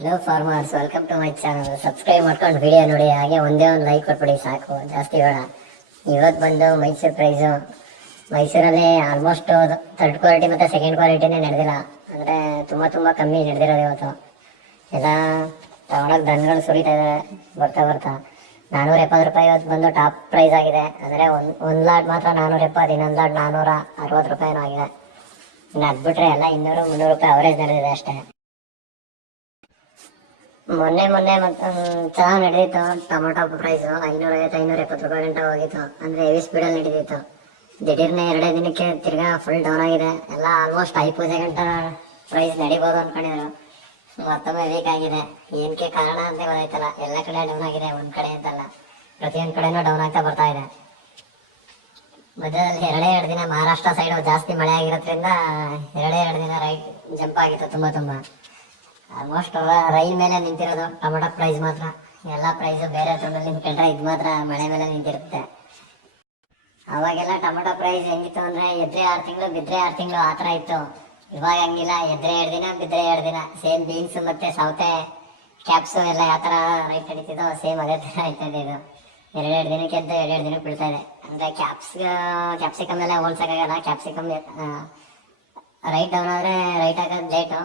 Hello farmers, welcome to my channel. Subscribe ಮಾಡ್ಕೊಂಡು video ನೋಡಿ, ಹಾಗೆ ಒಂದೇ ಒಂದು ಲೈಕ್ ಕೊಟ್ಬಿಡಿ ಸಾಕು, ಜಾಸ್ತಿ ಬೇಡ. ಇವತ್ತು ಬಂದು ಮೈಸೂರು ಪ್ರೈಸು. ಮೈಸೂರಲ್ಲಿ ಆಲ್ಮೋಸ್ಟ್ ಥರ್ಡ್ ಕ್ವಾಲಿಟಿ ಮತ್ತು ಸೆಕೆಂಡ್ ಕ್ವಾಲಿಟಿನೇ ನಡೆದಿಲ್ಲ, ಅಂದರೆ ತುಂಬ ಕಮ್ಮಿ ನಡೆದಿರೋದು ಇವತ್ತು. ಎಲ್ಲ ತಗೊಳಕ್ಕೆ ದನಗಳು ಸುರಿತಾ ಇದ್ದಾರೆ ಬರ್ತಾ ಬರ್ತಾ. 470 ರೂಪಾಯಿ ಇವತ್ತು ಬಂದು ಟಾಪ್ ಪ್ರೈಸ್ ಆಗಿದೆ. ಅಂದರೆ ಒಂದು ಲಾಟ್ ಮಾತ್ರ 470, ಇನ್ನೊಂದು ಲಾಟ್ 460 ರೂಪಾಯಿನೂ ಆಗಿದೆ. ಇನ್ನು ಅದು ಬಿಟ್ಟರೆ ಎಲ್ಲ 200-300 ರೂಪಾಯಿ ಅವರೇಜ್ ನಡೆದಿದೆ ಅಷ್ಟೇ. ಮೊನ್ನೆ ಮತ್ತು ಚೆನ್ನಾಗಿ ನಡೆದಿತ್ತು. ಟೊಮೊಟೊ ಪ್ರೈಸು 550-570 ರೂಪಾಯಿ ಗಂಟೆ ಹೋಗಿತ್ತು, ಅಂದರೆ ಹೆವಿ ಸ್ಪೀಡಲ್ಲಿ ನಡೆದಿತ್ತು. ದಿಢೀರ್ನೆ 2 ದಿನಕ್ಕೆ ತಿರ್ಗಾ ಫುಲ್ ಡೌನ್ ಆಗಿದೆ. ಎಲ್ಲ ಆಲ್ಮೋಸ್ಟ್ ಐಪೂಜೆ ಗಂಟೆ ಪ್ರೈಸ್ ನಡಿಬೋದು ಅಂದ್ಕೊಂಡಿದ್ರು, ಮತ್ತೊಮ್ಮೆ ವೀಕ್ ಆಗಿದೆ. ಏನಕ್ಕೆ ಕಾರಣ ಅಂತ ಗೊತ್ತಾಯ್ತಲ್ಲ. ಎಲ್ಲ ಕಡೆ ಡೌನ್ ಆಗಿದೆ, ಒಂದು ಕಡೆ ಅಂತಲ್ಲ, ಪ್ರತಿಯೊಂದು ಕಡೆನೂ ಡೌನ್ ಆಗ್ತಾ ಬರ್ತಾ ಇದೆ. ಮಧ್ಯದಲ್ಲಿ 2 ದಿನ ಮಹಾರಾಷ್ಟ್ರ ಸೈಡು ಜಾಸ್ತಿ ಮಳೆ ಆಗಿರೋದ್ರಿಂದ 2 ದಿನ ರೈಟ್ ಜಂಪ್ ಆಗಿತ್ತು ತುಂಬ. ಆಲ್ಮೋಸ್ಟ್ ರೈಲ್ ಮೇಲೆ ನಿಂತಿರೋದು ಟೊಮೊಟೊ ಪ್ರೈಸ್ ಮಾತ್ರ. ಎಲ್ಲ ಪ್ರೈಸು ಬೇರೆ ತೊಂದಲ್ಲಿ ನಿಂತ್ಕೊಂಡ್ರೆ ಇದು ಮಾತ್ರ ಮಳೆ ಮೇಲೆ ನಿಂತಿರುತ್ತೆ. ಅವಾಗೆಲ್ಲ ಟೊಮೊಟೊ ಪ್ರೈಸ್ ಹೆಂಗಿತ್ತು ಅಂದರೆ ಎದ್ರೆ 6 ತಿಂಗಳು ಬಿದ್ದರೆ 6 ತಿಂಗಳು ಆ ಥರ ಇತ್ತು. ಇವಾಗ ಹಂಗಿಲ್ಲ, ಎದ್ರೆ 2 ದಿನ ಬಿದ್ದರೆ 2 ದಿನ. ಸೇಮ್ ಬೀನ್ಸು ಮತ್ತು ಸೌತೆ ಕ್ಯಾಪ್ಸು ಎಲ್ಲ ಯಾವ ಥರ ರೈಟ್ ನಡೀತಿದ್ದೋ ಸೇಮ್ ಅದೇ ಥರ ಆಯ್ತದೆ. ಇದು 2 ದಿನಕ್ಕೆ ಎದ್ದು 2 ದಿನಕ್ಕೆ ಬೀಳ್ತಾ ಇದೆ. ಅಂದರೆ ಕ್ಯಾಪ್ಸಿಕಮ್ ಎಲ್ಲ ಹೋಲ್ಸೋಕ್ಕಾಗಲ್ಲ. ಕ್ಯಾಪ್ಸಿಕಮ್ ರೈಟ್ ಡೌನ್ ಆದರೆ ರೈಟ್ ಆಗೋದು ಲೇಟು.